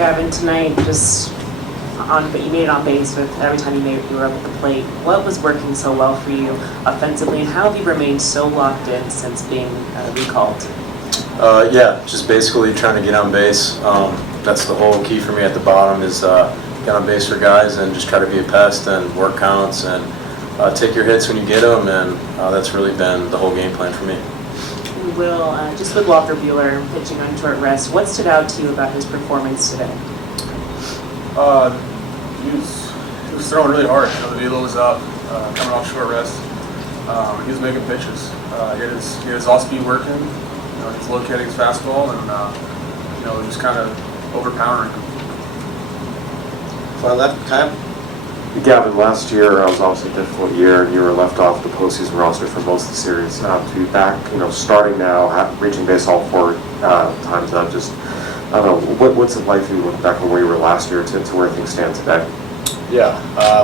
Gavin, tonight, but you made it on base with every time you were up at the plate. What was working so well for you offensively, and how have you remained so locked in since being recalled? Yeah, just basically trying to get on base. That's the whole key for me at the bottom is get on base for guys and just try to be a pest and work counts and take your hits when you get them, and that's really been the whole game plan for me. We will, just with Walker Buehler pitching on short rest, what stood out to you about his performance today? He was throwing really hard. The velo was up, coming off short rest. He was making pitches. He had his off-speed working. He's locating his fastball and just kind of overpowering him. Far left, Kyle. Gavin, last year was obviously a difficult year, and you were left off the postseason roster for most of the series. To be back, starting now, reaching base all 4 times up, just I don't know, what's it like for you looking back from where you were last year to where things stand today? Yeah,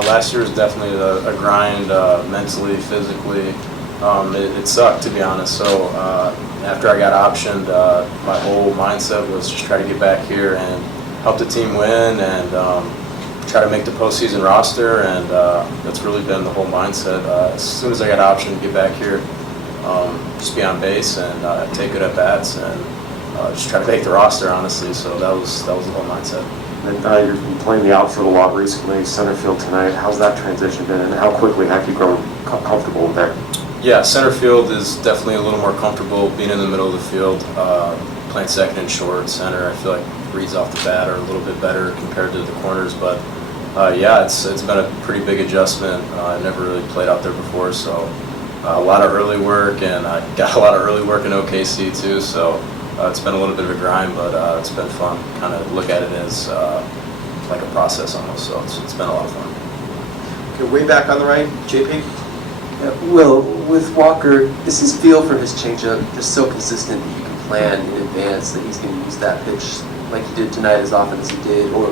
last year was definitely a grind, mentally, physically. It sucked, to be honest. So after I got optioned, my whole mindset was just try to get back here and help the team win and try to make the postseason roster, and that's really been the whole mindset. As soon as I got optioned to get back here, just be on base and take good at bats and just try to make the roster, honestly. So that was the whole mindset. And you've been playing the outfield a lot recently, center field tonight. How's that transition been, and how quickly have you grown comfortable there? Yeah, center field is definitely a little more comfortable being in the middle of the field. Playing second and short, center, I feel like reads off the bat are a little bit better compared to the corners. But yeah, it's been a pretty big adjustment. I never really played out there before, so a lot of early work, and I got a lot of early work in OKC too. So it's been a little bit of a grind, but it's been fun. Kind of look at it as like a process almost. So it's been a lot of fun. Okay, way back on the right, JP. Will, with Walker, is his feel for his changeup just so consistent that you can plan in advance that he's going to use that pitch like he did tonight as often as he did, or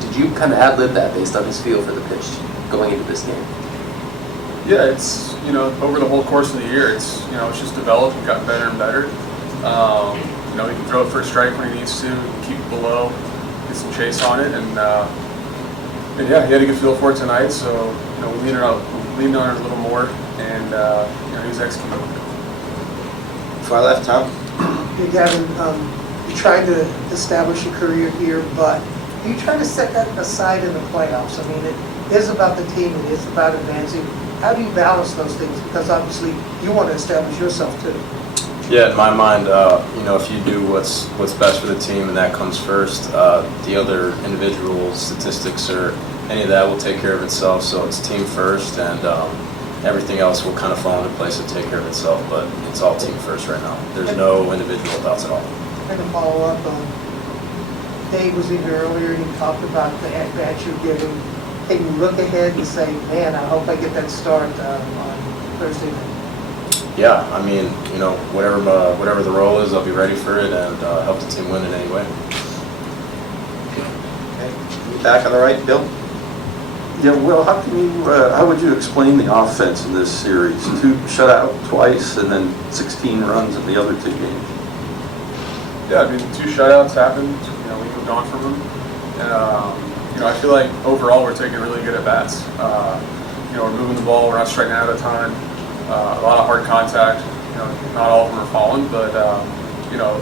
did you kind of ad-lib that based on his feel for the pitch going into this game? Yeah, it's over the whole course of the year, it's just developed and gotten better and better. He can throw it for a strike when he needs to, keep it below, get some chase on it, and yeah, he had a good feel for it tonight. So we leaned on it a little more, and he was executing. Far left, Tom. Hey, Gavin, you're trying to establish a career here, but are you trying to set that aside in the playoffs? I mean, it is about the team, it is about advancing. How do you balance those things? Because obviously you want to establish yourself too. Yeah, in my mind, if you do what's best for the team and that comes first, the other individual statistics or any of that will take care of itself. So it's team first, and everything else will kind of fall into place and take care of itself. But it's all team first right now. There's no individual thoughts at all. I'm going to follow up on Dave was in here earlier and he talked about the at-bats you're getting. Can you look ahead and say, man, I hope I get that start on Thursday night? Yeah, I mean, whatever the role is, I'll be ready for it and help the team win in any way. Okay. Back on the right, Bill. Yeah, well, how would you explain the offense in this series? 2 shutout twice and then 16 runs in the other 2 games. Yeah, I mean, 2 shutouts happened. We moved on from them, and I feel like overall we're taking really good at bats. We're moving the ball, we're not striking out a ton. A lot of hard contact. Not all of them are falling, but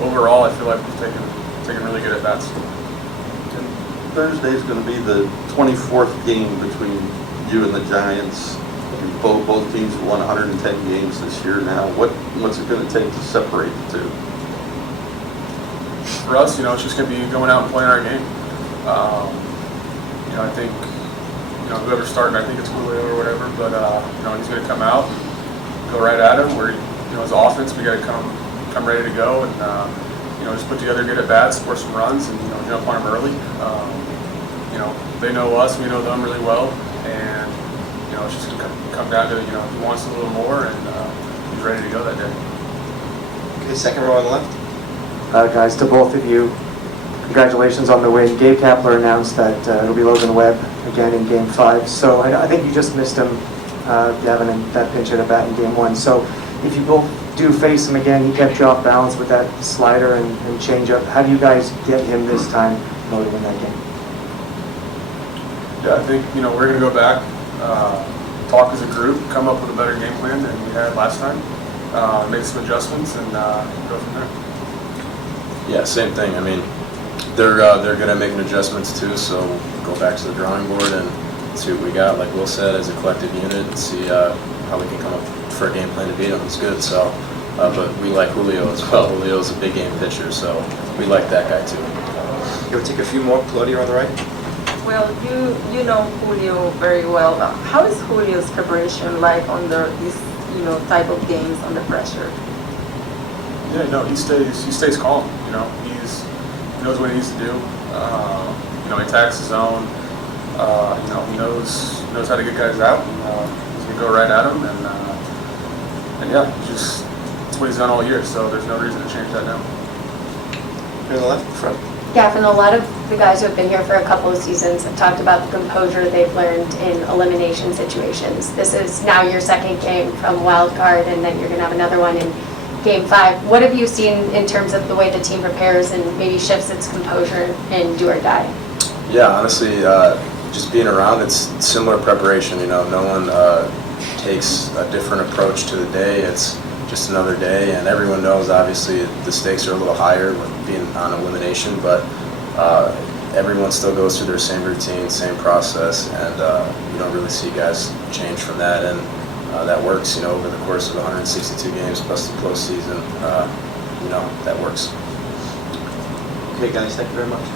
overall I feel like we're taking really good at bats. Thursday is going to be the 24th game between you and the Giants. Both teams have won 110 games this year now. What's it going to take to separate the two? For us, it's just going to be going out and playing our game. I think, whoever's starting, I think it's Julio or whatever, but he's going to come out and go right at him. Where as offense, we got to come ready to go and just put together good at bats, score some runs, and jump on them early. They know us, we know them really well, and it's just gonna come down to he wants a little more, and he's ready to go that day. Okay, second row on the left. Guys, to both of you, congratulations on the win. Gabe Kapler announced that it'll be Logan Webb again in Game 5. So I think you just missed him, Gavin, in that pinch at a bat in Game 1. So if you both do face him again, he kept you off balance with that slider and changeup. How do you guys get him this time in order to win that game? Yeah, I think, we're going to go back, talk as a group, come up with a better game plan than we had last time, make some adjustments, and go from there. Yeah, same thing. I mean, they're good at making adjustments too, so go back to the drawing board and see what we got, like Will said, as a collective unit, and see how we can come up for a game plan to beat them. It's good. So, but we like Julio as well. Julio's a big game pitcher, so we like that guy too. You'll take a few more. Claudia on the right. Well, you know Julio very well. How is Julio's preparation like under this type of games under pressure? Yeah, no, he stays calm. He knows what he needs to do. He attacks his zone. He knows how to get guys out. And, he's gonna go right at him, and yeah, it's what he's done all year. So there's no reason to change that now. Here on the left, front. Gavin, a lot of the guys who have been here for a couple of seasons have talked about the composure they've learned in elimination situations. This is now your second game from wild card, and then you're going to have another one in Game 5. What have you seen in terms of the way the team prepares and maybe shifts its composure in do or die? Yeah, honestly, just being around, it's similar preparation. No one takes a different approach to the day. It's just another day, and everyone knows obviously the stakes are a little higher with being on elimination, but everyone still goes through their same routine, same process, and you don't really see guys change from that, and that works, over the course of 162 games plus the postseason, that works. Okay, guys, thank you very much.